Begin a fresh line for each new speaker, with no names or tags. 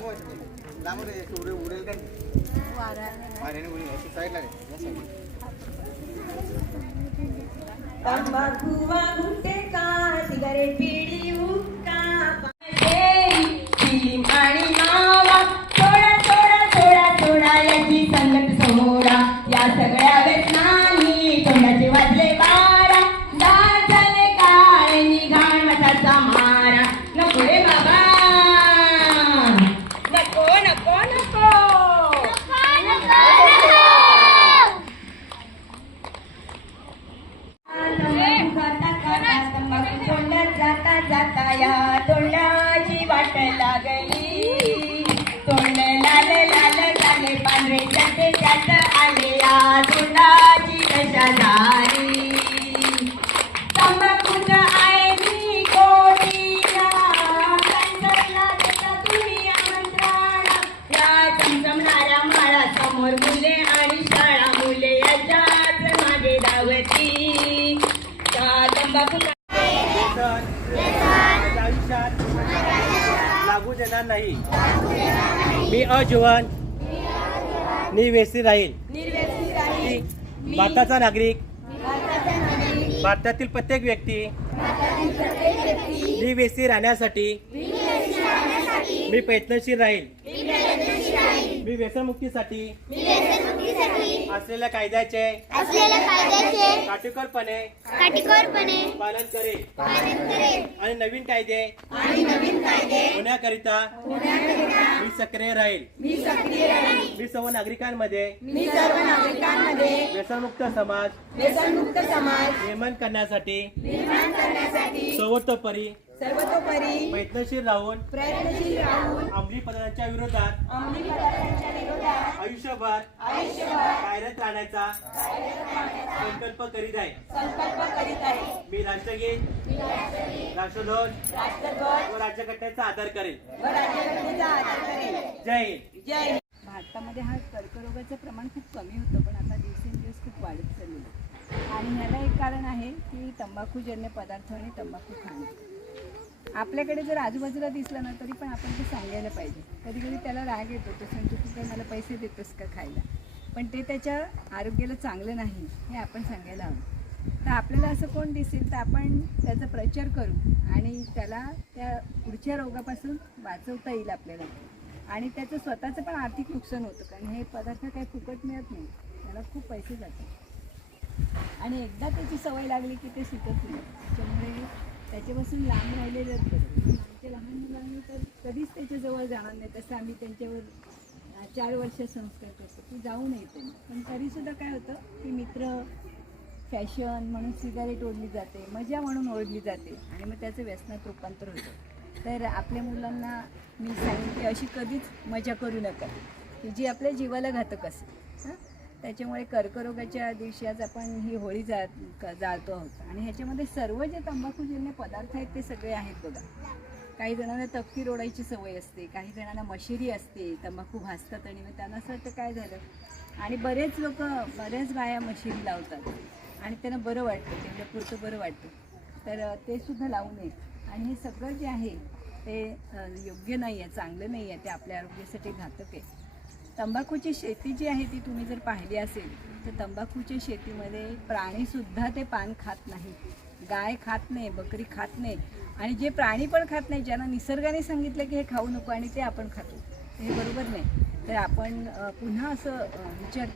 लांब उडेल का वाऱ्याने उडेल साईडला
सिगारेट हुक्का आणि मावा थोडा थोडा थोडा थोडा याची संगत समोरा या सगळ्या लागली. तोंड लाल लाल झाले पांढरे चटे आले या तोंडाची दशा झाली. तंबाखूच्या आईनी तुम्ही आमंत्रण. या चमचमणाऱ्या माळा समोर मुले आणि शाळा मुले याच्याच मागे धावती. का तंबाखू
आयुष्यात लागू देणार नाही. मी अजीवन. निर्व्यसनी राहील. मी भारताचा नागरिक. भारतातील प्रत्येक व्यक्ती. निर्व्यसनी राहण्यासाठी. मी प्रयत्नशील राहील. मी व्यसनमुक्तीसाठी. असलेल्या कायद्याचे
असलेल्या कायद्याचे
काटेकोरपणे
काटेकोरपणे
पालन करेल.
पालन करेल.
आणि नवीन कायदे
आणि नवीन कायदे
होण्याकरिता मी सक्रिय राहील.
मी सक्रिय राहील.
मी सर्व नागरिकांमध्ये
मी सर्व नागरिकांमध्ये
व्यसनमुक्त समाज
व्यसनमुक्त समाज
निर्माण करण्यासाठी
निर्माण करण्यासाठी
सर्वतोपरी
सर्वतोपरी
प्रयत्नशील राहून
प्रयत्नशील राहून
अंमली पदार्थांच्या विरोधात
अंमली पदार्थांच्या विरोधात
आयुष्यभर
आयुष्यभर
कार्यरत राहण्याचा संकल्प करीत आहे.
संकल्प करीत आहे.
मी राष्ट्रगीत राष्ट्रध्वज
राष्ट्रध्वज
व राज्यघटनेचा आदर करेल
व राज्यघटनेचा आदर करेल
जय हिंद.
जय हिंद. भारतामध्ये हा कर्करोगाचं प्रमाण खूप कमी होतं पण आता दिवसेंदिवस खूप वाढत चाललेलं आहे. आणि ह्याला एक कारण आहे की तंबाखूजन्य पदार्थ आणि तंबाखू खाणं. आपल्याकडे जर आजूबाजूला दिसलं ना तरी पण आपण ते सांगायला पाहिजे. कधी कधी त्याला राग येतो तो सांगतो तू काय मला पैसे देतोस का खायला? पण ते त्याच्या आरोग्याला चांगलं नाही हे आपण सांगायला हवं. तर आपल्याला असं कोण दिसेल तर आपण त्याचा प्रचार करू आणि त्याला त्या पुढच्या रोगापासून वाचवता येईल आपल्याला. आणि त्याचं स्वतःचं पण आर्थिक नुकसान होतं कारण हे पदार्थ काही फुकट मिळत नाही. त्याला खूप पैसे जातात. आणि एकदा त्याची सवय लागली की ते सुटत नाही. त्याच्यामुळे त्याच्यापासून लांब राहिलेलं बरं आमच्या लहान मुलांनी तर कधीच त्याच्याजवळ जाणार नाही. तसं आम्ही त्यांच्यावर चार वर्ष संस्कार करतो. की जाऊ नये त्यांनी. पण तरीसुद्धा काय होतं की मित्र फॅशन म्हणून सिगारेट ओढली जाते मजा म्हणून ओढली जाते आणि मग त्याचं व्यसनात रूपांतर होतं. तर आपल्या मुलांना मी सांगेन की अशी कधीच मजा करू नका. की जी आपल्या जीवाला घातक असेल. हां? त्याच्यामुळे कर्करोगाच्या दिवशी आज आपण ही होळी जा क- जाळतो आहोत. आणि ह्याच्यामध्ये सर्व जे तंबाखूजन्य पदार्थ आहेत ते सगळे आहेत बघा. काही जणांना तपकीर ओढायची सवय असते काही जणांना मशिरी असते तंबाखू भासतात आणि मग त्यांना असं वाटतं काय झालं? आणि बरेच लोक बऱ्याच बाया मशिरी लावतात. आणि त्यांना बरं वाटतं तेवढं पुरतं बरं वाटतं. तर ते सुद्धा लावू नये. आणि हे सगळं जे आहे ते योग्य नाही आहे चांगलं नाही आहे ते आपल्या आरोग्यासाठी घातक आहे. तंबाखूची शेती जी आहे ती तुम्ही जर पाहिली असेल तर तंबाखूच्या शेतीमध्ये प्राणीसुद्धा ते पान खात नाही. गाय खात नाही बकरी खात नाही. आणि जे प्राणी पण खात नाही ज्यांना निसर्गाने सांगितलं की हे खाऊ नको आणि ते आपण खातो. हे बरोबर नाही. तर आपण पुन्हा असं विचार